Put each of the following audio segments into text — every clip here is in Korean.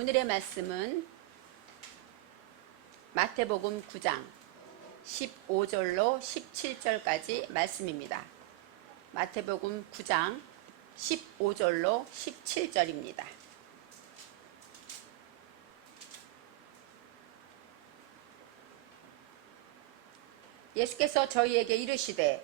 오늘의 말씀은 마태복음 9장 15절로 17절까지 말씀입니다. 마태복음 9장 15절로 17절입니다. 예수께서 저희에게 이르시되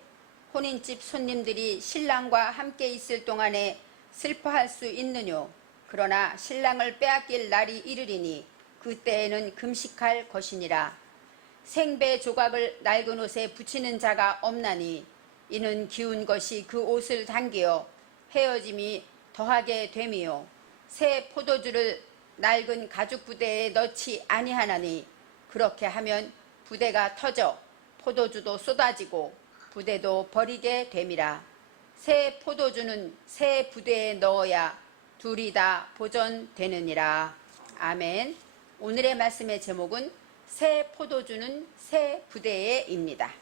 혼인집 손님들이 신랑과 함께 있을 동안에 슬퍼할 수 있느뇨. 그러나 신랑을 빼앗길 날이 이르리니 그때에는 금식할 것이니라. 생배 조각을 낡은 옷에 붙이는 자가 없나니 이는 기운 것이 그 옷을 당기어 헤어짐이 더하게 됨이요. 새 포도주를 낡은 가죽 부대에 넣지 아니하나니 그렇게 하면 부대가 터져 포도주도 쏟아지고 부대도 버리게 됨이라. 새 포도주는 새 부대에 넣어야 둘이 다 보존되느니라. 아멘. 오늘의 말씀의 제목은 새 포도주는 새 부대에입니다.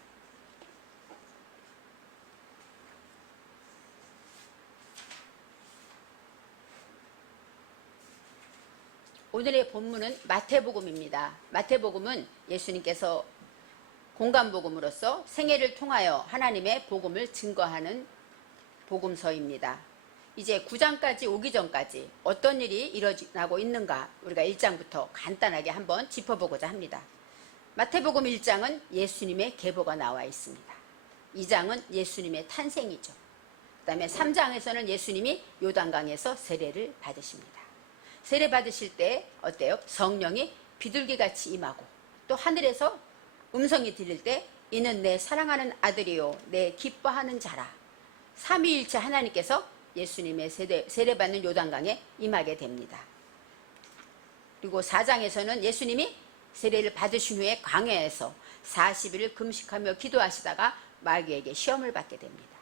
오늘의 본문은 마태복음입니다. 마태복음은 예수님께서 공간복음으로서 생애를 통하여 하나님의 복음을 증거하는 복음서입니다. 이제 9장까지 오기 전까지 어떤 일이 일어나고 있는가 우리가 1장부터 간단하게 한번 짚어보고자 합니다. 마태복음 1장은 예수님의 계보가 나와 있습니다. 2장은 예수님의 탄생이죠. 그 다음에 3장에서는 예수님이 요단강에서 세례를 받으십니다. 세례 받으실 때 어때요? 성령이 비둘기같이 임하고 또 하늘에서 음성이 들릴 때 이는 내 사랑하는 아들이요 내 기뻐하는 자라. 삼위일체 하나님께서 예수님의 세례받는 요단강에 임하게 됩니다. 그리고 4장에서는 예수님이 세례를 받으신 후에 광야에서 40일을 금식하며 기도하시다가 마귀에게 시험을 받게 됩니다.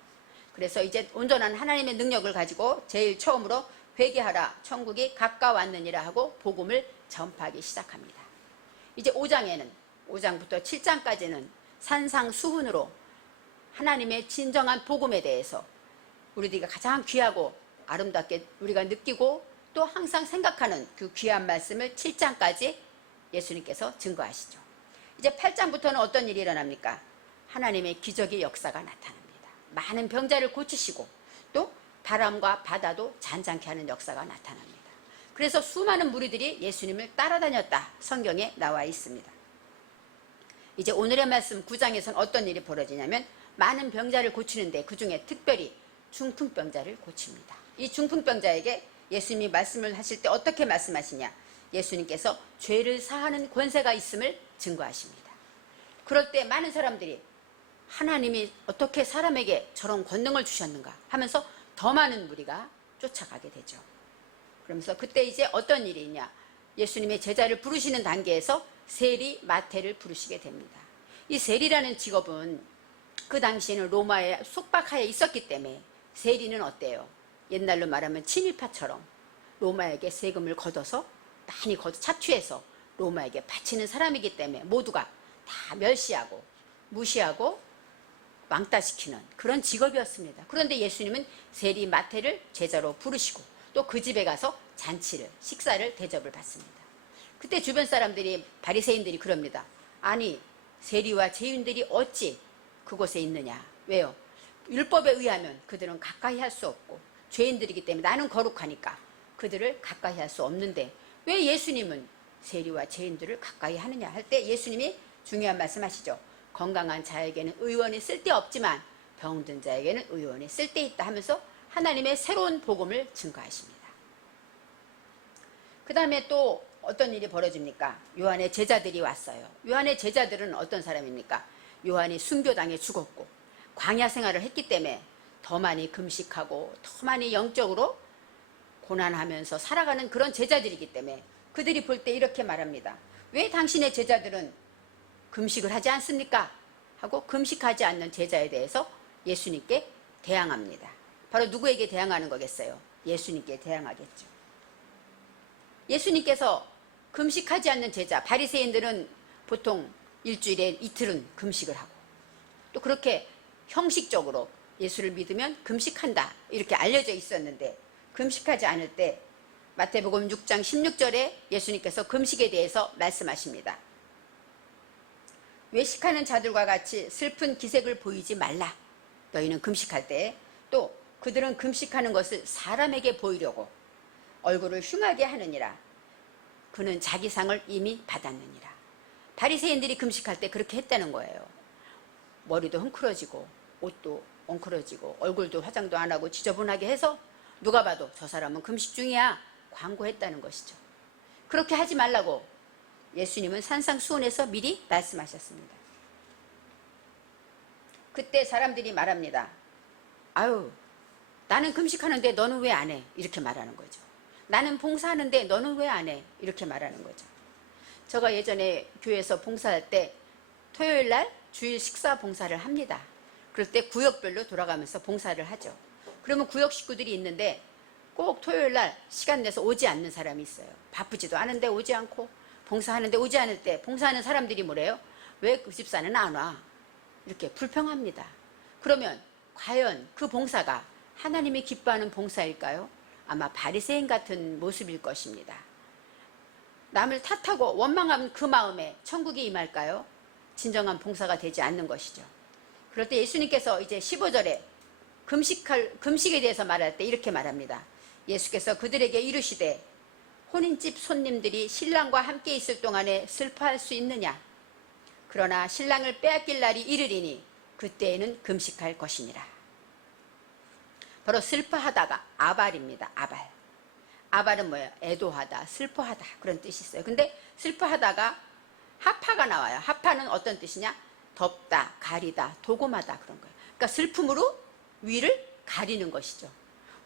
그래서 이제 온전한 하나님의 능력을 가지고 제일 처음으로 회개하라 천국이 가까웠느니라 하고 복음을 전파하기 시작합니다. 이제 5장부터 7장까지는 산상수훈으로 하나님의 진정한 복음에 대해서 우리들이 가장 귀하고 아름답게 우리가 느끼고 또 항상 생각하는 그 귀한 말씀을 7장까지 예수님께서 증거하시죠. 이제 8장부터는 어떤 일이 일어납니까? 하나님의 기적의 역사가 나타납니다. 많은 병자를 고치시고 또 바람과 바다도 잔잔케 하는 역사가 나타납니다. 그래서 수많은 무리들이 예수님을 따라다녔다 성경에 나와 있습니다. 이제 오늘의 말씀 9장에서는 어떤 일이 벌어지냐면 많은 병자를 고치는데 그 중에 특별히 중풍병자를 고칩니다. 이 중풍병자에게 예수님이 말씀을 하실 때 어떻게 말씀하시냐? 예수님께서 죄를 사하는 권세가 있음을 증거하십니다. 그럴 때 많은 사람들이 하나님이 어떻게 사람에게 저런 권능을 주셨는가 하면서 더 많은 무리가 쫓아가게 되죠. 그러면서 그때 이제 어떤 일이 있냐? 예수님의 제자를 부르시는 단계에서 세리 마태를 부르시게 됩니다. 이 세리라는 직업은 그 당시에는 로마에 속박하에 있었기 때문에 세리는 어때요? 옛날로 말하면 친일파처럼 로마에게 세금을 걷어서 많이 착취해서 로마에게 바치는 사람이기 때문에 모두가 다 멸시하고 무시하고 왕따시키는 그런 직업이었습니다. 그런데 예수님은 세리 마태를 제자로 부르시고 또 그 집에 가서 식사를 대접을 받습니다. 그때 주변 사람들이 바리새인들이 그럽니다. 아니 세리와 죄인들이 어찌 그곳에 있느냐. 왜요? 율법에 의하면 그들은 가까이 할 수 없고 죄인들이기 때문에 나는 거룩하니까 그들을 가까이 할 수 없는데 왜 예수님은 세리와 죄인들을 가까이 하느냐 할 때 예수님이 중요한 말씀하시죠. 건강한 자에게는 의원이 쓸데없지만 병든 자에게는 의원이 쓸데있다 하면서 하나님의 새로운 복음을 증거하십니다. 그 다음에 또 어떤 일이 벌어집니까? 요한의 제자들이 왔어요. 요한의 제자들은 어떤 사람입니까? 요한이 순교당해 죽었고 광야 생활을 했기 때문에 더 많이 금식하고 더 많이 영적으로 고난하면서 살아가는 그런 제자들이기 때문에 그들이 볼 때 이렇게 말합니다. 왜 당신의 제자들은 금식을 하지 않습니까? 하고 금식하지 않는 제자에 대해서 예수님께 대항합니다. 바로 누구에게 대항하는 거겠어요? 예수님께 대항하겠죠. 예수님께서 금식하지 않는 제자, 바리새인들은 보통 일주일에 이틀은 금식을 하고 또 그렇게 형식적으로 예수를 믿으면 금식한다 이렇게 알려져 있었는데 금식하지 않을 때 마태복음 6장 16절에 예수님께서 금식에 대해서 말씀하십니다. 외식하는 자들과 같이 슬픈 기색을 보이지 말라. 너희는 금식할 때 또 그들은 금식하는 것을 사람에게 보이려고 얼굴을 흉하게 하느니라. 그는 자기 상을 이미 받았느니라. 바리새인들이 금식할 때 그렇게 했다는 거예요. 머리도 헝클어지고 옷도 엉클어지고 얼굴도 화장도 안 하고 지저분하게 해서 누가 봐도 저 사람은 금식 중이야 광고했다는 것이죠. 그렇게 하지 말라고 예수님은 산상수훈에서 미리 말씀하셨습니다. 그때 사람들이 말합니다. 아유, 나는 금식하는데 너는 왜 안 해? 이렇게 말하는 거죠. 나는 봉사하는데 너는 왜 안 해? 이렇게 말하는 거죠. 제가 예전에 교회에서 봉사할 때 토요일 날 주일 식사 봉사를 합니다. 그럴 때 구역별로 돌아가면서 봉사를 하죠. 그러면 구역 식구들이 있는데 꼭 토요일 날 시간 내서 오지 않는 사람이 있어요. 바쁘지도 않은데 오지 않고 봉사하는데 오지 않을 때 봉사하는 사람들이 뭐래요? 왜 그 집사는 안 와? 이렇게 불평합니다. 그러면 과연 그 봉사가 하나님이 기뻐하는 봉사일까요? 아마 바리새인 같은 모습일 것입니다. 남을 탓하고 원망하는 그 마음에 천국이 임할까요? 진정한 봉사가 되지 않는 것이죠. 그럴 때 예수님께서 이제 15절에 금식에 대해서 말할 때 이렇게 말합니다. 예수께서 그들에게 이르시되 혼인집 손님들이 신랑과 함께 있을 동안에 슬퍼할 수 있느냐? 그러나 신랑을 빼앗길 날이 이르리니 그때에는 금식할 것이니라. 바로 슬퍼하다가 아발입니다. 아발. 아발은 뭐예요? 애도하다, 슬퍼하다 그런 뜻이 있어요. 근데 슬퍼하다가 하파가 나와요. 하파는 어떤 뜻이냐? 덮다, 가리다, 도금하다 그런 거예요. 그러니까 슬픔으로 위를 가리는 것이죠.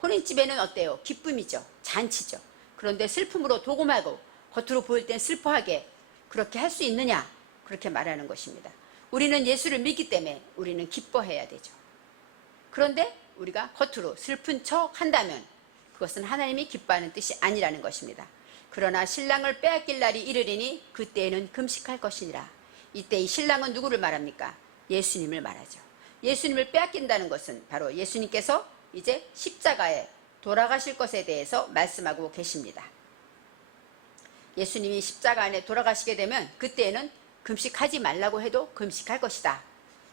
혼인집에는 어때요? 기쁨이죠. 잔치죠. 그런데 슬픔으로 도금하고 겉으로 보일 땐 슬퍼하게 그렇게 할 수 있느냐? 그렇게 말하는 것입니다. 우리는 예수를 믿기 때문에 우리는 기뻐해야 되죠. 그런데 우리가 겉으로 슬픈 척 한다면 그것은 하나님이 기뻐하는 뜻이 아니라는 것입니다. 그러나 신랑을 빼앗길 날이 이르리니 그때에는 금식할 것이니라. 이때 이 신랑은 누구를 말합니까? 예수님을 말하죠. 예수님을 빼앗긴다는 것은 바로 예수님께서 이제 십자가에 돌아가실 것에 대해서 말씀하고 계십니다. 예수님이 십자가 안에 돌아가시게 되면 그때에는 금식하지 말라고 해도 금식할 것이다.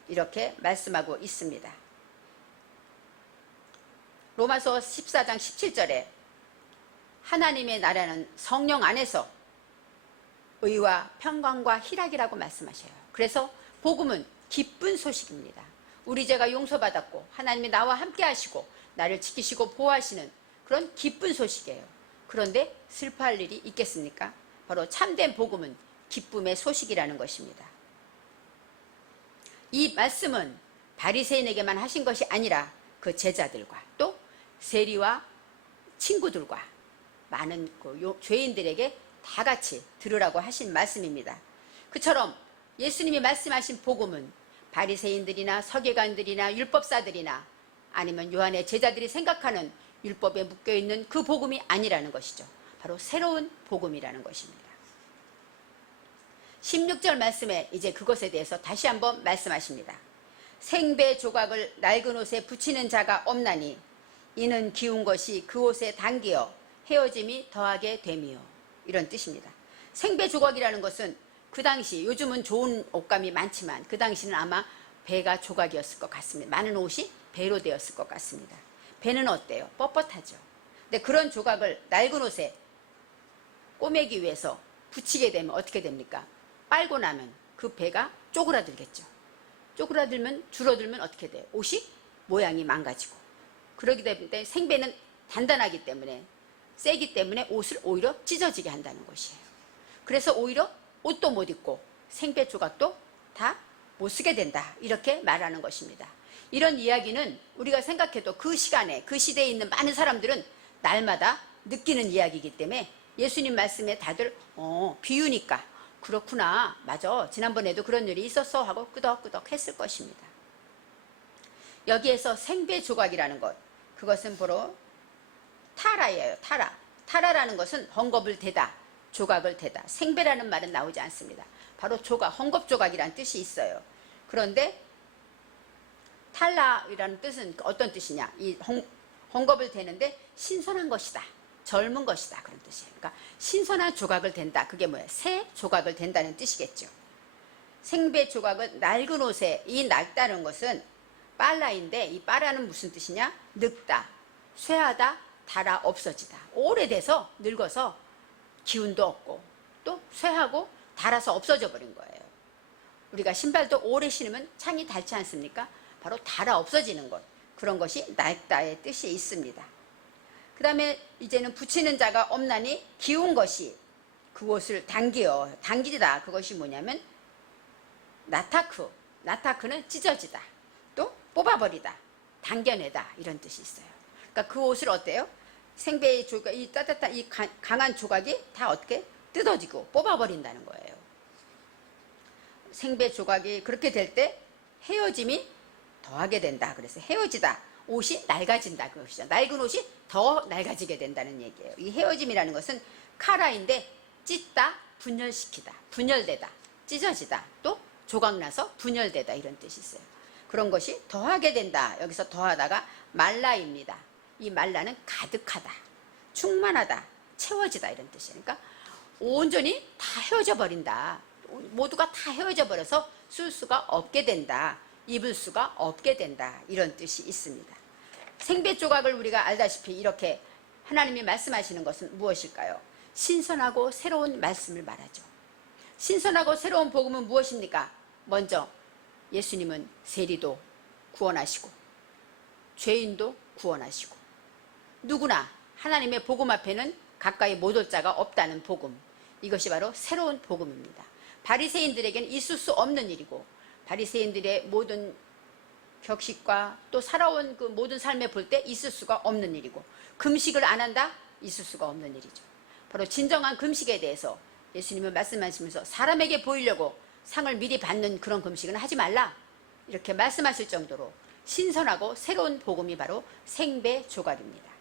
이렇게 말씀하고 있습니다. 로마서 14장 17절에 하나님의 나라는 성령 안에서 의와 평강과 희락이라고 말씀하셔요. 그래서 복음은 기쁜 소식입니다. 우리 죄가 용서받았고 하나님이 나와 함께 하시고 나를 지키시고 보호하시는 그런 기쁜 소식이에요. 그런데 슬퍼할 일이 있겠습니까? 바로 참된 복음은 기쁨의 소식이라는 것입니다. 이 말씀은 바리새인에게만 하신 것이 아니라 그 제자들과 또 세리와 친구들과 많은 그 죄인들에게 다 같이 들으라고 하신 말씀입니다. 그처럼 예수님이 말씀하신 복음은 바리새인들이나 서기관들이나 율법사들이나 아니면 요한의 제자들이 생각하는 율법에 묶여있는 그 복음이 아니라는 것이죠. 바로 새로운 복음이라는 것입니다. 16절 말씀에 이제 그것에 대해서 다시 한번 말씀하십니다. 생배 조각을 낡은 옷에 붙이는 자가 없나니 이는 기운 것이 그 옷에 당기어 헤어짐이 더하게 됨이요. 이런 뜻입니다. 생배 조각이라는 것은 그 당시 요즘은 좋은 옷감이 많지만 그 당시는 아마 배가 조각이었을 것 같습니다. 많은 옷이 배로 되었을 것 같습니다. 배는 어때요? 뻣뻣하죠. 근데 그런 조각을 낡은 옷에 꼬매기 위해서 붙이게 되면 어떻게 됩니까? 빨고 나면 그 배가 쪼그라들겠죠. 쪼그라들면 줄어들면 어떻게 돼요? 옷이 모양이 망가지고 그러기 때문에 생배는 단단하기 때문에 세기 때문에 옷을 오히려 찢어지게 한다는 것이에요. 그래서 오히려 옷도 못 입고 생배 조각도 다 못 쓰게 된다 이렇게 말하는 것입니다. 이런 이야기는 우리가 생각해도 그 시간에 그 시대에 있는 많은 사람들은 날마다 느끼는 이야기이기 때문에 예수님 말씀에 다들 비유니까 그렇구나 맞아 지난번에도 그런 일이 있었어 하고 끄덕끄덕 했을 것입니다. 여기에서 생배 조각이라는 것 그것은 바로 타라예요. 타라라는 것은 헝겊을 대다 조각을 대다 생배라는 말은 나오지 않습니다. 바로 조각 헝겊 조각이라는 뜻이 있어요. 그런데 탈라이라는 뜻은 어떤 뜻이냐 이 헝겊을 대는데 신선한 것이다 젊은 것이다 그런 뜻이에요. 그러니까 신선한 조각을 댄다. 그게 뭐예요? 새 조각을 댄다는 뜻이겠죠. 생배 조각은 낡은 옷에 이 낡다는 것은 빨라인데 이 빨라는 무슨 뜻이냐? 늙다, 쇠하다, 닳아 없어지다. 오래돼서 늙어서 기운도 없고 또 쇠하고 닳아서 없어져 버린 거예요. 우리가 신발도 오래 신으면 창이 닳지 않습니까? 바로 닳아 없어지는 것. 그런 것이 낡다의 뜻이 있습니다. 그 다음에 이제는 붙이는 자가 없나니 기운 것이 그것을 당기어. 당기다. 그것이 뭐냐면 나타크. 나타크는 찢어지다. 또 뽑아버리다. 당겨내다. 이런 뜻이 있어요. 그러니까 그 옷을 어때요? 생배의 조각, 이 따뜻한 이 강한 조각이 다 어떻게 뜯어지고 뽑아버린다는 거예요. 생배 조각이 그렇게 될 때 헤어짐이 더하게 된다. 그래서 헤어지다. 옷이 낡아진다. 그것이죠. 낡은 옷이 더 낡아지게 된다는 얘기예요. 이 헤어짐이라는 것은 카라인데 찢다, 분열시키다, 분열되다, 찢어지다, 또 조각나서 분열되다 이런 뜻이 있어요. 그런 것이 더하게 된다. 여기서 더하다가 말라입니다. 이 말라는 가득하다, 충만하다, 채워지다 이런 뜻이에요. 그러니까 온전히 다 헤어져 버린다. 모두가 다 헤어져 버려서 쓸 수가 없게 된다. 입을 수가 없게 된다. 이런 뜻이 있습니다. 생배 조각을 우리가 알다시피 이렇게 하나님이 말씀하시는 것은 무엇일까요? 신선하고 새로운 말씀을 말하죠. 신선하고 새로운 복음은 무엇입니까? 먼저 예수님은 세리도 구원하시고 죄인도 구원하시고 누구나 하나님의 복음 앞에는 가까이 못 올 자가 없다는 복음. 이것이 바로 새로운 복음입니다. 바리새인들에게는 있을 수 없는 일이고 바리새인들의 모든 격식과 또 살아온 그 모든 삶에 볼 때 있을 수가 없는 일이고 금식을 안 한다? 있을 수가 없는 일이죠. 바로 진정한 금식에 대해서 예수님은 말씀하시면서 사람에게 보이려고 상을 미리 받는 그런 금식은 하지 말라 이렇게 말씀하실 정도로 신선하고 새로운 복음이 바로 생배 조각입니다.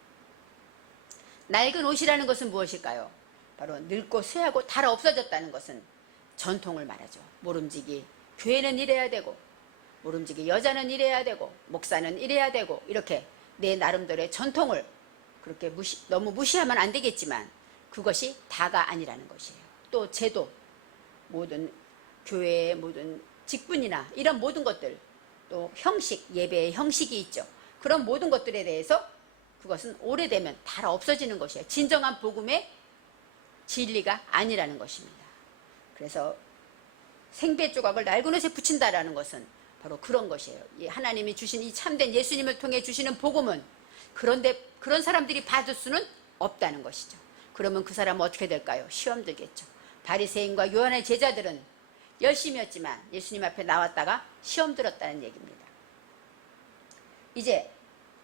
낡은 옷이라는 것은 무엇일까요? 바로 늙고 쇠하고 닳아 없어졌다는 것은 전통을 말하죠. 모름지기 교회는 이래야 되고 모름지기 여자는 이래야 되고 목사는 이래야 되고 이렇게 내 나름대로의 전통을 그렇게 너무 무시하면 안 되겠지만 그것이 다가 아니라는 것이에요. 또 제도, 모든 교회의 모든 직분이나 이런 모든 것들 또 형식, 예배의 형식이 있죠. 그런 모든 것들에 대해서 그것은 오래되면 다 없어지는 것이에요. 진정한 복음의 진리가 아니라는 것입니다. 그래서 생배 조각을 낡은 옷에 붙인다라는 것은 바로 그런 것이에요. 하나님이 주신 이 참된 예수님을 통해 주시는 복음은 그런데 그런 사람들이 받을 수는 없다는 것이죠. 그러면 그 사람은 어떻게 될까요? 시험 들겠죠. 바리새인과 요한의 제자들은 열심히 했지만 예수님 앞에 나왔다가 시험 들었다는 얘기입니다. 이제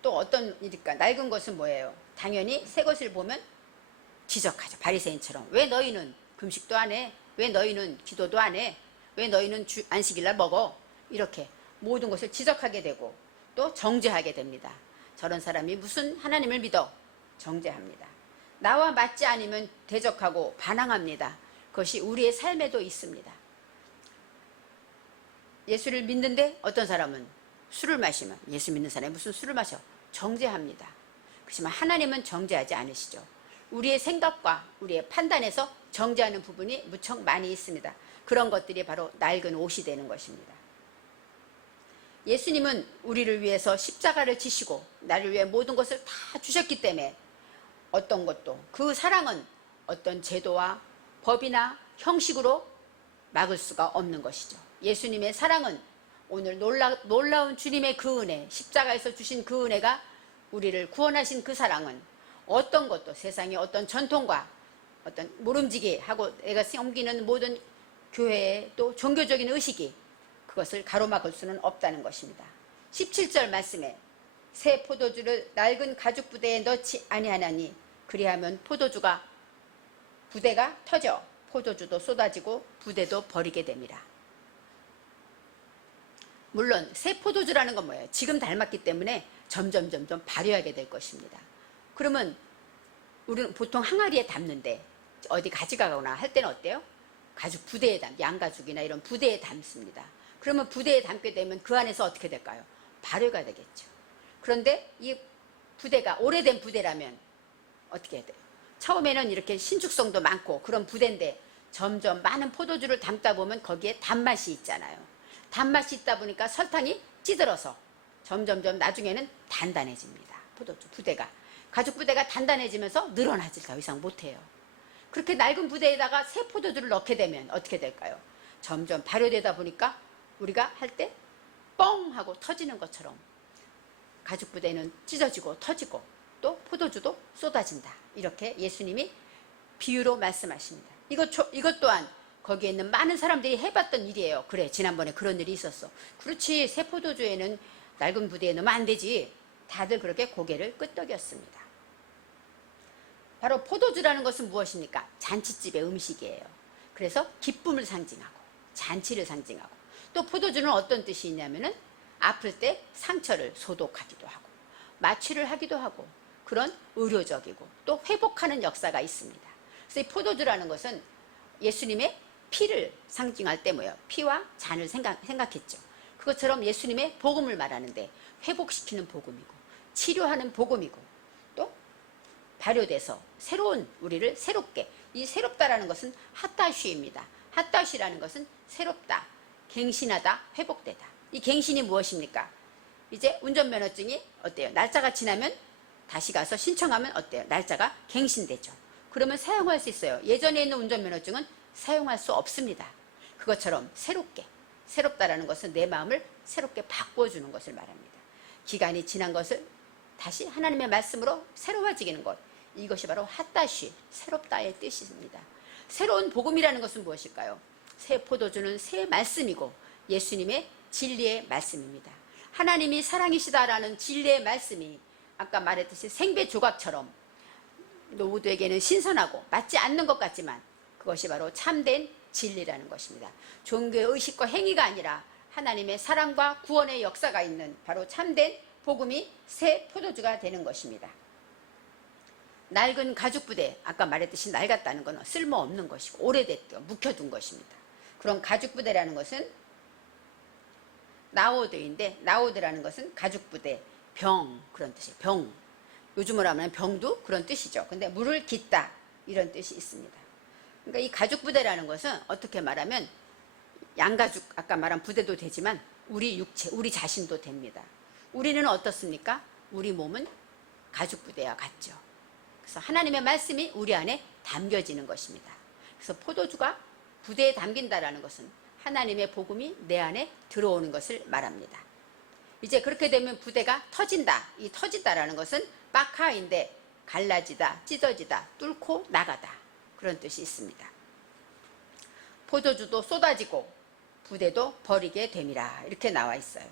또 어떤 일일까? 낡은 것은 뭐예요? 당연히 새 것을 보면 지적하죠. 바리새인처럼. 왜 너희는 금식도 안 해? 왜 너희는 기도도 안 해? 왜 너희는 안식일날 먹어? 이렇게 모든 것을 지적하게 되고 또 정죄하게 됩니다. 저런 사람이 무슨 하나님을 믿어? 정죄합니다. 나와 맞지 않으면 대적하고 반항합니다. 그것이 우리의 삶에도 있습니다. 예수를 믿는데 어떤 사람은 술을 마시면 예수 믿는 사람이 무슨 술을 마셔? 정죄합니다. 그렇지만 하나님은 정죄하지 않으시죠. 우리의 생각과 우리의 판단에서 정죄하는 부분이 무척 많이 있습니다. 그런 것들이 바로 낡은 옷이 되는 것입니다. 예수님은 우리를 위해서 십자가를 지시고 나를 위해 모든 것을 다 주셨기 때문에 어떤 것도 그 사랑은 어떤 제도와 법이나 형식으로 막을 수가 없는 것이죠. 예수님의 사랑은 오늘 놀라운 주님의 그 은혜, 십자가에서 주신 그 은혜가 우리를 구원하신 그 사랑은 어떤 것도 세상의 어떤 전통과 어떤 모름지기 하고 내가 섬기는 모든 교회의 또 종교적인 의식이 그것을 가로막을 수는 없다는 것입니다. 17절 말씀에 새 포도주를 낡은 가죽 부대에 넣지 아니하나니 그리하면 부대가 터져 포도주도 쏟아지고 부대도 버리게 됩니다. 물론 새 포도주라는 건 뭐예요? 지금 닮았기 때문에 점점 발효하게 될 것입니다. 그러면 우리는 보통 항아리에 담는데 어디 가져가거나 할 때는 어때요? 가죽 부대에 양가죽이나 이런 부대에 담습니다. 그러면 부대에 담게 되면 그 안에서 어떻게 될까요? 발효가 되겠죠. 그런데 이 부대가 오래된 부대라면 어떻게 해야 돼요? 처음에는 이렇게 신축성도 많고 그런 부대인데 점점 많은 포도주를 담다 보면 거기에 단맛이 있잖아요. 단맛이 있다 보니까 설탕이 찌들어서 점점점 나중에는 단단해집니다. 포도주 부대가. 가죽 부대가 단단해지면서 늘어나질 더 이상 못해요. 그렇게 낡은 부대에다가 새 포도주를 넣게 되면 어떻게 될까요? 점점 발효되다 보니까 우리가 할 때 뻥 하고 터지는 것처럼 가죽 부대는 찢어지고 터지고 또 포도주도 쏟아진다. 이렇게 예수님이 비유로 말씀하십니다. 이것 또한 거기에 있는 많은 사람들이 해봤던 일이에요. 그래, 지난번에 그런 일이 있었어. 그렇지, 새 포도주에는 낡은 부대에 넣으면 안 되지. 다들 그렇게 고개를 끄덕였습니다. 바로 포도주라는 것은 무엇입니까? 잔치집의 음식이에요. 그래서 기쁨을 상징하고 잔치를 상징하고 또 포도주는 어떤 뜻이 있냐면은 아플 때 상처를 소독하기도 하고 마취를 하기도 하고 그런 의료적이고 또 회복하는 역사가 있습니다. 그래서 이 포도주라는 것은 예수님의 피를 상징할 때 뭐예요? 피와 잔을 생각했죠. 그것처럼 예수님의 복음을 말하는데 회복시키는 복음이고 치료하는 복음이고 또 발효돼서 새로운 우리를 새롭게, 이 새롭다라는 것은 핫다쉬입니다. 핫다쉬라는 것은 새롭다, 갱신하다, 회복되다. 이 갱신이 무엇입니까? 이제 운전면허증이 어때요? 날짜가 지나면 다시 가서 신청하면 어때요? 날짜가 갱신되죠. 그러면 사용할 수 있어요. 예전에 있는 운전면허증은 사용할 수 없습니다. 그것처럼 새롭다라는 것은 내 마음을 새롭게 바꿔주는 것을 말합니다. 기간이 지난 것을 다시 하나님의 말씀으로 새로워지는 것, 이것이 바로 핫다쉬, 새롭다의 뜻입니다. 새로운 복음이라는 것은 무엇일까요? 새 포도주는 새 말씀이고 예수님의 진리의 말씀입니다. 하나님이 사랑이시다라는 진리의 말씀이 아까 말했듯이 생배 조각처럼 모두에게는 신선하고 맞지 않는 것 같지만 그것이 바로 참된 진리라는 것입니다. 종교의 의식과 행위가 아니라 하나님의 사랑과 구원의 역사가 있는 바로 참된 복음이 새 포도주가 되는 것입니다. 낡은 가죽 부대, 아까 말했듯이 낡았다는 것은 쓸모없는 것이고 오래됐고 묵혀둔 것입니다. 그런 가죽 부대라는 것은 나오드인데, 나오드라는 것은 가죽 부대, 병, 그런 뜻이에요. 병. 요즘으로 하면 병도 그런 뜻이죠. 근데 물을 깃다, 이런 뜻이 있습니다. 그러니까 이 가죽 부대라는 것은 어떻게 말하면 양가죽, 아까 말한 부대도 되지만 우리 육체, 우리 자신도 됩니다. 우리는 어떻습니까? 우리 몸은 가죽 부대와 같죠. 그래서 하나님의 말씀이 우리 안에 담겨지는 것입니다. 그래서 포도주가 부대에 담긴다라는 것은 하나님의 복음이 내 안에 들어오는 것을 말합니다. 이제 그렇게 되면 부대가 터진다. 이 터진다라는 것은 빠카인데 갈라지다, 찢어지다, 뚫고 나가다, 그런 뜻이 있습니다. 포도주도 쏟아지고 부대도 버리게 됨이라, 이렇게 나와 있어요.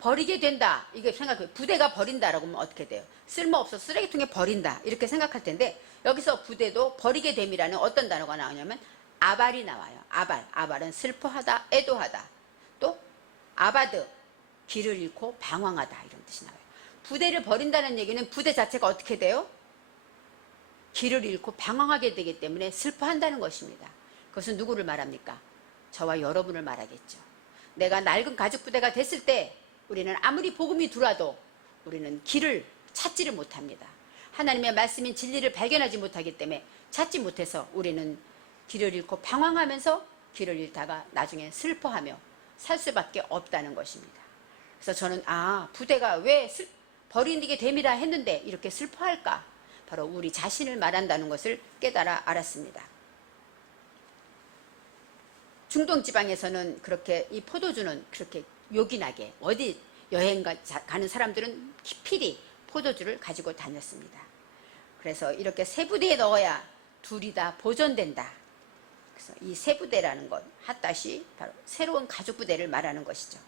버리게 된다, 이게 생각해요. 부대가 버린다라고 하면 어떻게 돼요? 쓸모없어 쓰레기통에 버린다, 이렇게 생각할 텐데 여기서 부대도 버리게 됨이라는 어떤 단어가 나오냐면 아발이 나와요. 아발은 슬퍼하다, 애도하다. 또 아바드, 길을 잃고 방황하다, 이런 뜻이 나와요. 부대를 버린다는 얘기는 부대 자체가 어떻게 돼요? 길을 잃고 방황하게 되기 때문에 슬퍼한다는 것입니다. 그것은 누구를 말합니까? 저와 여러분을 말하겠죠. 내가 낡은 가죽 부대가 됐을 때 우리는 아무리 복음이 들어와도 우리는 길을 찾지를 못합니다. 하나님의 말씀인 진리를 발견하지 못하기 때문에 찾지 못해서 우리는 길을 잃고 방황하면서 길을 잃다가 나중에 슬퍼하며 살 수밖에 없다는 것입니다. 그래서 저는 부대가 왜 버리게 됨이라 했는데 이렇게 슬퍼할까? 바로 우리 자신을 말한다는 것을 깨달아 알았습니다. 중동 지방에서는 그렇게 이 포도주는 그렇게 요긴하게 어디 여행 가는 사람들은 기필히 포도주를 가지고 다녔습니다. 그래서 이렇게 세 부대에 넣어야 둘이 다 보존된다. 그래서 이 세 부대라는 것, 핫다시 바로 새로운 가죽 부대를 말하는 것이죠.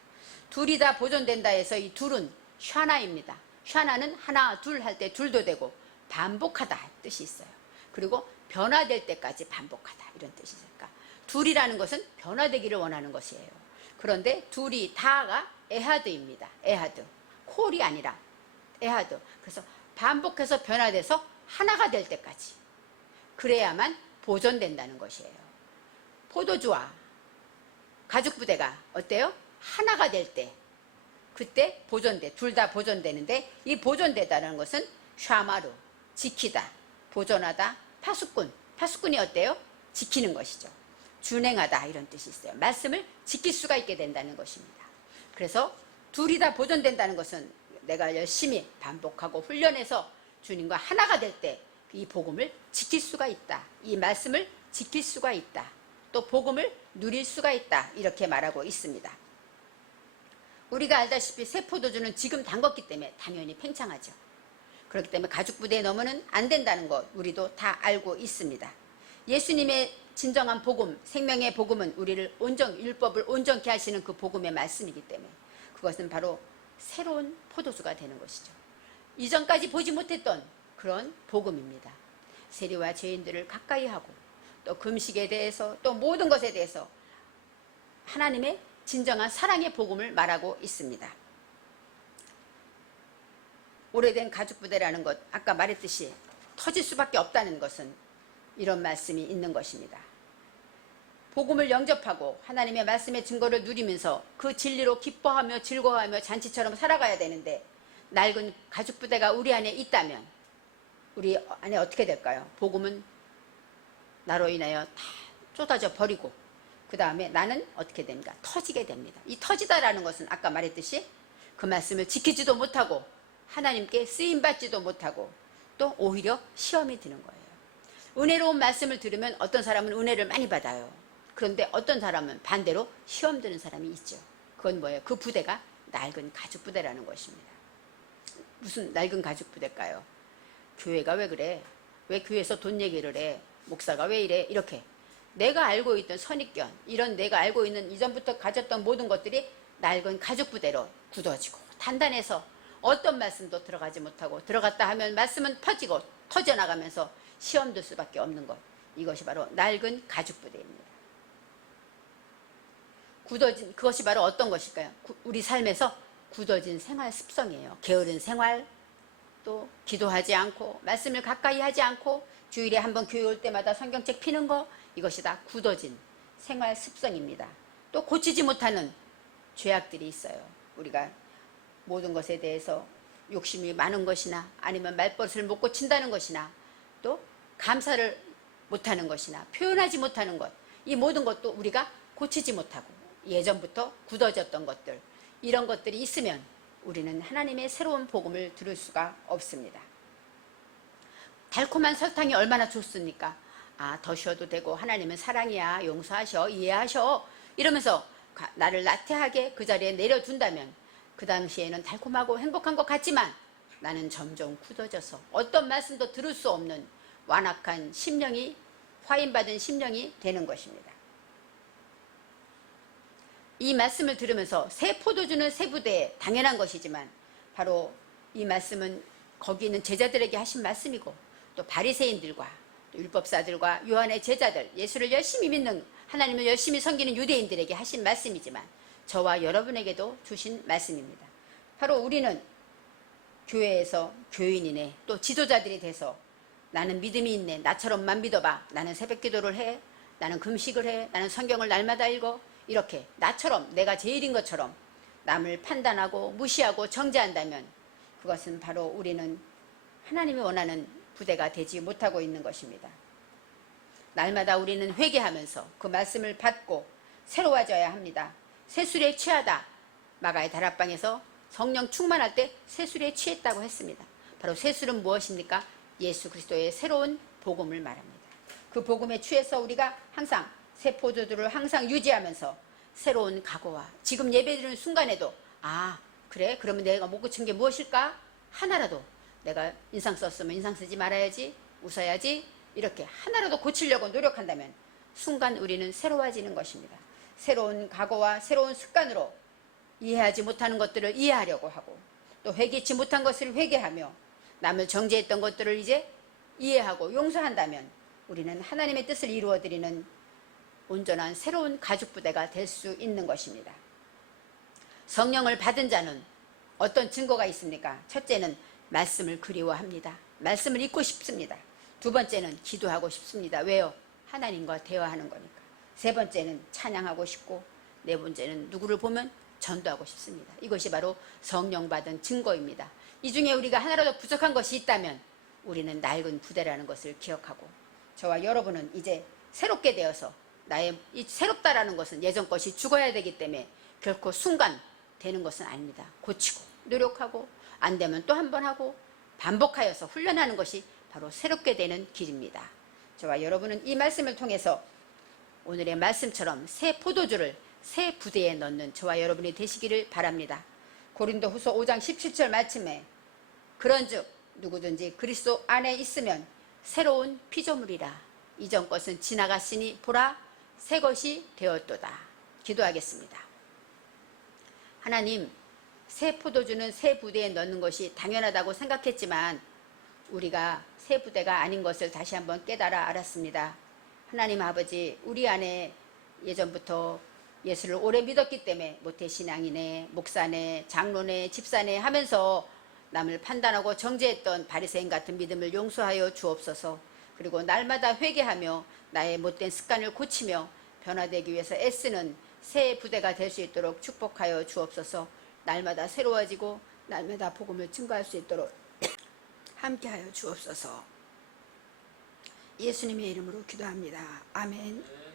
둘이 다 보존된다 해서 이 둘은 샤나입니다. 샤나는 하나, 둘 할 때 둘도 되고 반복하다 뜻이 있어요. 그리고 변화될 때까지 반복하다, 이런 뜻이 있으니까 둘이라는 것은 변화되기를 원하는 것이에요. 그런데 둘이 다가 에하드입니다. 에하드. 콜이 아니라 에하드. 그래서 반복해서 변화돼서 하나가 될 때까지 그래야만 보존된다는 것이에요. 포도주와 가죽 부대가 어때요? 하나가 될 때 그때 보존돼. 둘 다 보존되는데 이 보존되다는 것은 샤마루, 지키다, 보존하다, 파수꾼. 파수꾼이 어때요? 지키는 것이죠. 준행하다 이런 뜻이 있어요. 말씀을 지킬 수가 있게 된다는 것입니다. 그래서 둘이 다 보존된다는 것은 내가 열심히 반복하고 훈련해서 주님과 하나가 될 때 이 복음을 지킬 수가 있다. 이 말씀을 지킬 수가 있다. 또 복음을 누릴 수가 있다. 이렇게 말하고 있습니다. 우리가 알다시피 새 포도주는 지금 담궜기 때문에 당연히 팽창하죠. 그렇기 때문에 가죽 부대에 넣으면 안 된다는 것 우리도 다 알고 있습니다. 예수님의 진정한 복음, 생명의 복음은 우리를 율법을 온전케 하시는 그 복음의 말씀이기 때문에 그것은 바로 새로운 포도주가 되는 것이죠. 이전까지 보지 못했던 그런 복음입니다. 세리와 죄인들을 가까이 하고 또 금식에 대해서 또 모든 것에 대해서 하나님의 진정한 사랑의 복음을 말하고 있습니다. 오래된 가죽 부대라는 것, 아까 말했듯이 터질 수밖에 없다는 것은 이런 말씀이 있는 것입니다. 복음을 영접하고 하나님의 말씀의 증거를 누리면서 그 진리로 기뻐하며 즐거워하며 잔치처럼 살아가야 되는데 낡은 가죽 부대가 우리 안에 있다면 우리 안에 어떻게 될까요? 복음은 나로 인하여 다 쏟아져 버리고 그 다음에 나는 어떻게 됩니까? 터지게 됩니다. 이 터지다라는 것은 아까 말했듯이 그 말씀을 지키지도 못하고 하나님께 쓰임받지도 못하고 또 오히려 시험이 드는 거예요. 은혜로운 말씀을 들으면 어떤 사람은 은혜를 많이 받아요. 그런데 어떤 사람은 반대로 시험 드는 사람이 있죠. 그건 뭐예요? 그 부대가 낡은 가죽 부대라는 것입니다. 무슨 낡은 가죽 부대일까요? 교회가 왜 그래? 왜 교회에서 돈 얘기를 해? 목사가 왜 이래? 이렇게 내가 알고 있던 선입견, 이런 내가 알고 있는 이전부터 가졌던 모든 것들이 낡은 가죽 부대로 굳어지고 단단해서 어떤 말씀도 들어가지 못하고 들어갔다 하면 말씀은 퍼지고 터져나가면서 시험 들 수밖에 없는 것, 이것이 바로 낡은 가죽 부대입니다. 굳어진 그것이 바로 어떤 것일까요? 우리 삶에서 굳어진 생활 습성이에요. 게으른 생활, 또 기도하지 않고 말씀을 가까이 하지 않고 주일에 한번 교회 올 때마다 성경책 피는 거, 이것이 다 굳어진 생활 습성입니다. 또 고치지 못하는 죄악들이 있어요. 우리가 모든 것에 대해서 욕심이 많은 것이나 아니면 말버릇을 못 고친다는 것이나 또 감사를 못하는 것이나 표현하지 못하는 것, 이 모든 것도 우리가 고치지 못하고 예전부터 굳어졌던 것들, 이런 것들이 있으면 우리는 하나님의 새로운 복음을 들을 수가 없습니다. 달콤한 설탕이 얼마나 좋습니까? 더 쉬어도 되고 하나님은 사랑이야, 용서하셔, 이해하셔 이러면서 나를 나태하게 그 자리에 내려둔다면 그 당시에는 달콤하고 행복한 것 같지만 나는 점점 굳어져서 어떤 말씀도 들을 수 없는 완악한 심령이, 화인받은 심령이 되는 것입니다. 이 말씀을 들으면서 새 포도주는 새 부대에 당연한 것이지만 바로 이 말씀은 거기 있는 제자들에게 하신 말씀이고 또 바리새인들과 또 율법사들과 요한의 제자들, 예수를 열심히 믿는, 하나님을 열심히 섬기는 유대인들에게 하신 말씀이지만 저와 여러분에게도 주신 말씀입니다. 바로 우리는 교회에서 교인이네, 또 지도자들이 돼서 나는 믿음이 있네, 나처럼만 믿어봐, 나는 새벽기도를 해, 나는 금식을 해, 나는 성경을 날마다 읽어, 이렇게 나처럼, 내가 제일인 것처럼 남을 판단하고 무시하고 정죄한다면 그것은 바로 우리는 하나님이 원하는 부대가 되지 못하고 있는 것입니다. 날마다 우리는 회개하면서 그 말씀을 받고 새로워져야 합니다. 새술에 취하다, 마가의 다락방에서 성령 충만할 때 새술에 취했다고 했습니다. 바로 새술은 무엇입니까? 예수 그리스도의 새로운 복음을 말합니다. 그 복음에 취해서 우리가 항상 새 포도주를 항상 유지하면서 새로운 각오와 지금 예배드리는 순간에도 그래? 그러면 내가 못 고친 게 무엇일까? 하나라도 내가 인상 썼으면 인상 쓰지 말아야지, 웃어야지, 이렇게 하나라도 고치려고 노력한다면 순간 우리는 새로워지는 것입니다. 새로운 각오와 새로운 습관으로 이해하지 못하는 것들을 이해하려고 하고 또 회개치 못한 것을 회개하며 남을 정죄했던 것들을 이제 이해하고 용서한다면 우리는 하나님의 뜻을 이루어드리는 온전한 새로운 가죽부대가 될 수 있는 것입니다. 성령을 받은 자는 어떤 증거가 있습니까? 첫째는 말씀을 그리워합니다. 말씀을 읽고 싶습니다. 두 번째는 기도하고 싶습니다. 왜요? 하나님과 대화하는 거니까. 세 번째는 찬양하고 싶고, 네 번째는 누구를 보면 전도하고 싶습니다. 이것이 바로 성령 받은 증거입니다. 이 중에 우리가 하나라도 부족한 것이 있다면 우리는 낡은 부대라는 것을 기억하고 저와 여러분은 이제 새롭게 되어서 나의 이 새롭다라는 것은 예전 것이 죽어야 되기 때문에 결코 순간 되는 것은 아닙니다. 고치고 노력하고 안 되면 또 한 번 하고 반복하여서 훈련하는 것이 바로 새롭게 되는 길입니다. 저와 여러분은 이 말씀을 통해서 오늘의 말씀처럼 새 포도주를 새 부대에 넣는 저와 여러분이 되시기를 바랍니다. 고린도후서 5장 17절 말씀에 그런즉 누구든지 그리스도 안에 있으면 새로운 피조물이라 이전 것은 지나갔으니 보라 새 것이 되었도다. 기도하겠습니다. 하나님, 새 포도주는 새 부대에 넣는 것이 당연하다고 생각했지만 우리가 새 부대가 아닌 것을 다시 한번 깨달아 알았습니다. 하나님 아버지, 우리 안에 예전부터 예수를 오래 믿었기 때문에 모태신앙이네, 목사네, 장로네, 집사네 하면서 남을 판단하고 정죄했던 바리새인 같은 믿음을 용서하여 주옵소서. 그리고 날마다 회개하며 나의 못된 습관을 고치며 변화되기 위해서 애쓰는 새 부대가 될 수 있도록 축복하여 주옵소서. 날마다 새로워지고 날마다 복음을 증거할 수 있도록 함께하여 주옵소서. 예수님의 이름으로 기도합니다. 아멘.